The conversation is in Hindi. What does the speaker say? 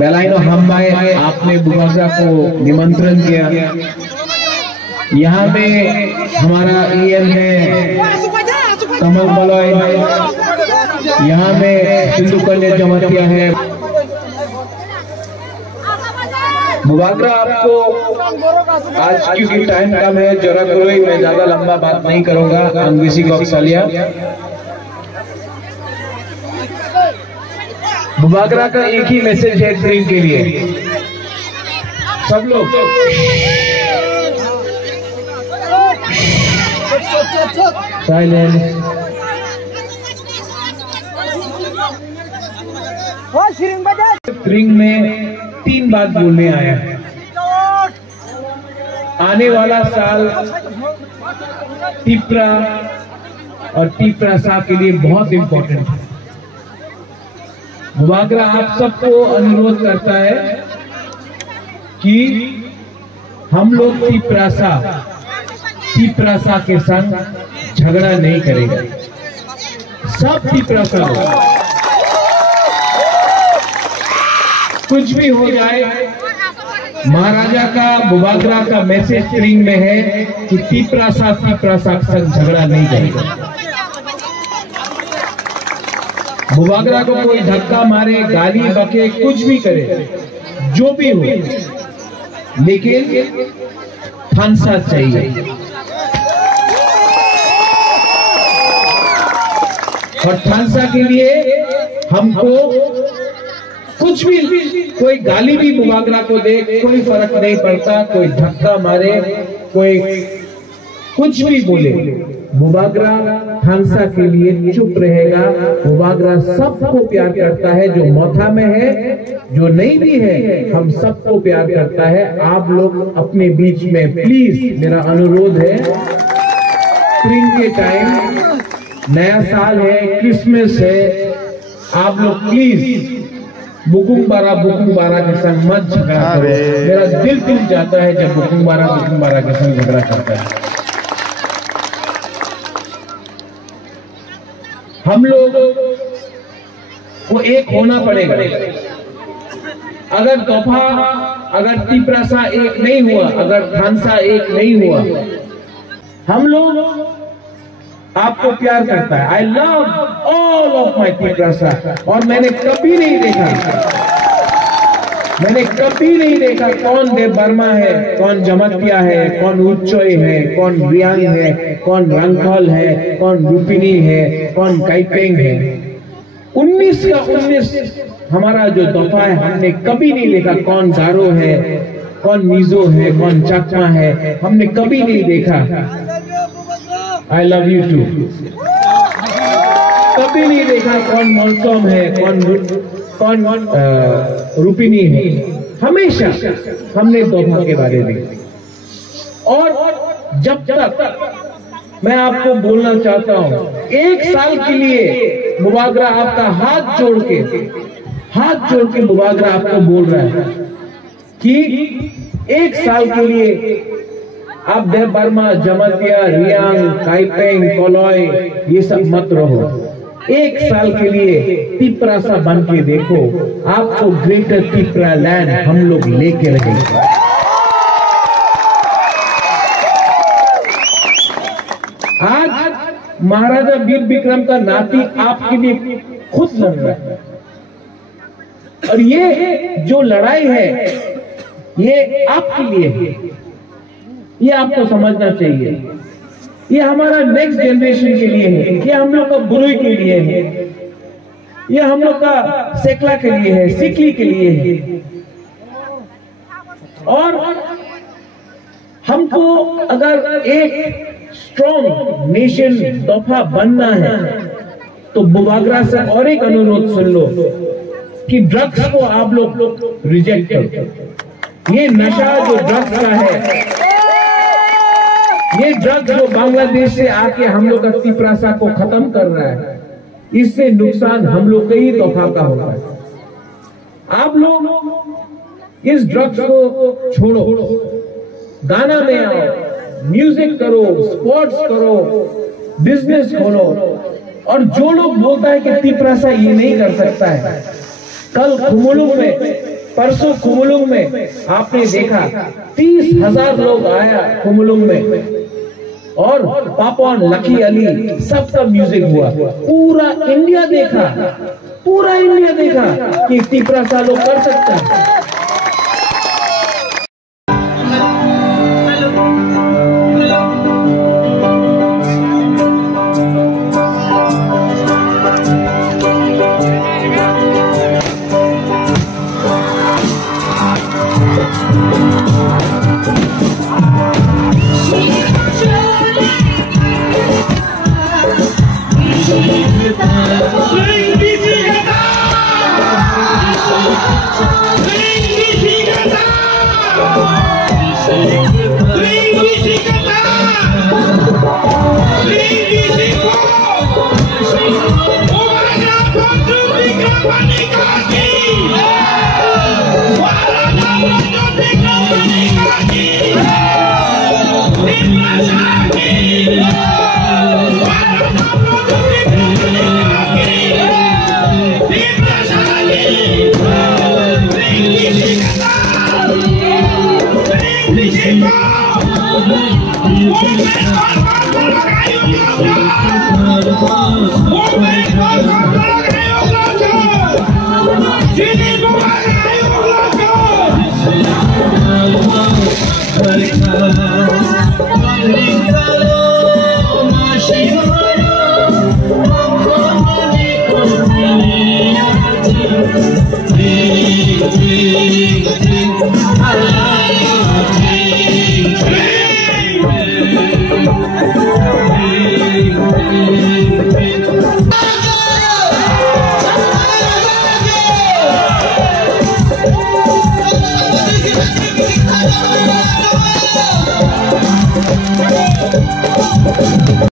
बेलाइनो हम्बाए आपने बुगाग्रा को निमंत्रण किया। यहाँ में हमारा ईएम है कमल बलॉय है, यहाँ में सिंधु कन्या जमातिया है। बुगाग्रा आपको आज क्योंकि टाइम कम है जरा कोई मैं ज्यादा लंबा बात नहीं करूंगा। अंग्रेजी गौशालिया बुगाग्रा का एक ही मैसेज है ड्रीम के लिए, सब लोग साइलेंस। ड्रीम में 3 बात बोलने आया है। आने वाला साल तिप्रा और तिप्रासा के लिए बहुत इंपॉर्टेंट है। बुगाग्रा आप सबको अनुरोध करता है कि हम लोग तिप्रासा के संग झगड़ा नहीं करेंगे। सब तिप्रासा लोग कुछ भी हो जाए, महाराजा का बुगाग्रा का मैसेज स्ट्रिंग में है कि तिप्रासा के संग झगड़ा नहीं करेगा। बुगाग्रा को कोई धक्का मारे, गाली बके, कुछ भी करे, जो भी हो, लेकिन थानसा चाहिए। और थानसा के लिए हमको कुछ भी, कोई गाली भी बुगाग्रा को दे, कोई फर्क नहीं पड़ता। कोई धक्का मारे, कोई कुछ भी बोले, बुगाग्रा थानसा के लिए चुप रहेगा। बुगाग्रा सबको प्यार करता है, जो मोथा में है, जो नहीं भी है, हम सबको प्यार करता है। आप लोग अपने बीच में प्लीज, मेरा अनुरोध है, स्प्रिंग के टाइम, नया साल है, क्रिसमस है, आप लोग प्लीज बुकुंग बारा के संग मत झगड़ा करो। मेरा दिल टूट जाता है जब बुकुंग बारा के संग झगड़ा करता है। हम लोग को एक होना पड़ेगा। अगर तिप्रासा एक नहीं हुआ, अगर थानसा एक नहीं हुआ, हम लोग आपको प्यार करता है। I love all of my Tiprasa. और मैंने कभी नहीं देखा कौन देव वर्मा है, कौन जमतिया है, कौन उच्चोय है, कौन रियांग है, कौन रंगखल है, कौन रूपिनी है, कौन काइपेंग है। 19 का 19 हमारा जो दफा है, हमने कभी नहीं देखा कौन गारो है, कौन मिजो है, कौन चकमा है, हमने कभी नहीं देखा। I love you too. कभी नहीं देखा कौन मौसम है, कौन रूपिनी है। हमेशा हमने दोनों के बारे में। और जब तक मैं आपको बोलना चाहता हूं, 1 साल के लिए बुगाग्रा आपका हाथ जोड़ के बुगाग्रा आपको बोल रहा है कि 1 साल के लिए आप देव वर्मा, जमतिया, रियांग, काइपेंग, कोलॉय ये सब मत रहो। 1 साल के लिए तिप्रासा बन के देखो। आपको ग्रेटर तिप्रा लैंड हम लोग लेके रहेंगे। आज महाराजा वीर विक्रम का नाती आपके लिए खुद लड़ रहा है। और ये जो लड़ाई है, ये आपके लिए है। ये आपको समझना चाहिए। ये हमारा नेक्स्ट जनरेशन के लिए है, ये हम लोग का बुरुई के लिए है, ये हम लोग का सेकला के लिए है, सिकली के लिए है। और हमको अगर एक स्ट्रॉन्ग नेशन दफा बनना है तो बुगाग्रा से और एक अनुरोध सुन लो कि ड्रग्स को आप लोग रिजेक्ट करो। ये नशा जो ड्रग्स का है, ये ड्रग्स जो बांग्लादेश से आके हम लोग का तिपरासा को खत्म कर रहा है, इससे नुकसान हम लोग के ही तोहफा का होता है। आप लोग इस ड्रग्स को छोड़ो, गाना में आओ, म्यूजिक करो, स्पोर्ट्स करो, बिजनेस खोलो। और जो लोग बोलता है कि तिपरासा ये नहीं कर सकता है, कल खुमुलुंग में, परसों खुमुलुंग में आपने देखा 30,000 लोग आया खुमुलुंग में, और पापा लकी अली सबका म्यूजिक हुआ। पूरा इंडिया देखा, पूरा इंडिया देखा कि तिपरासा लोग कर सकता है।